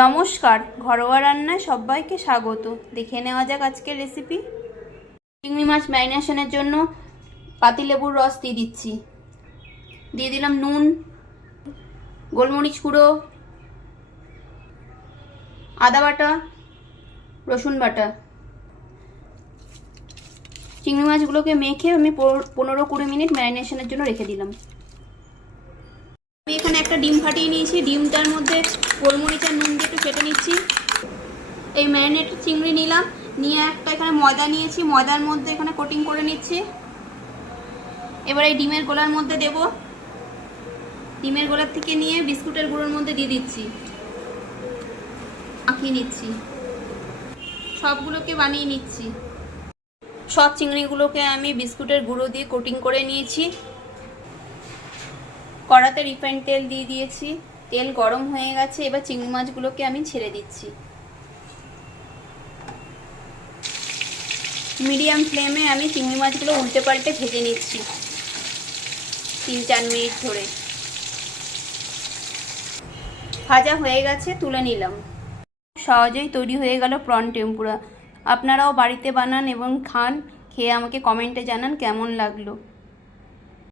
নমস্কার, ঘরোয়া রান্নায় সবাইকে স্বাগত। দেখে নেওয়া যাক আজকের রেসিপি। চিংড়ি মাছ ম্যারিনেশনের জন্য পাতিলেবুর রস দিয়ে দিচ্ছি। দিয়ে দিলাম নুন, গোলমরিচ গুঁড়ো, আদা বাটা, রসুন বাটা। চিংড়ি মাছগুলোকে মেখে আমি 15-20 মিনিট ম্যারিনেশনের জন্য রেখে দিলাম। আমি এখানে একটা ডিম ফাটিয়ে নিয়েছি। ডিমটার মধ্যে গোলমরিচ আর নুন দিয়ে একটু ফেটে নিচ্ছি। এই ম্যারিনেটেড চিংড়ি নিলাম, নিয়ে একটা এখানে ময়দা নিয়েছি, ময়দার মধ্যে এখানে কোটিং করে নিচ্ছি। এবার এই ডিমের গোলার মধ্যে দেব। ডিমের গোলার থেকে নিয়ে বিস্কুটের গুঁড়োর মধ্যে দিয়ে দিচ্ছি, মাখিয়ে নিচ্ছি। সবগুলোকে বানিয়ে নিচ্ছি। সব চিংড়িগুলোকে আমি বিস্কুটের গুঁড়ো দিয়ে কোটিং করে নিয়েছি। কড়াতে রিফাইন্ড তেল দিয়ে দিয়েছি, তেল গরম হয়ে গেছে। এবার চিংড়ি মাছগুলোকে আমি ছেড়ে দিচ্ছি। মিডিয়াম ফ্লেমে আমি চিংড়ি মাছগুলো উল্টে পাল্টে ভেজে নিচ্ছি 3-4 মিনিট ধরে। ভাজা হয়ে গেছে, তুলে নিলাম। সহজেই তৈরি হয়ে গেল প্রন টেম্পুরা। আপনারাও বাড়িতে বানান এবং খান। খেয়ে আমাকে কমেন্টে জানান কেমন লাগলো।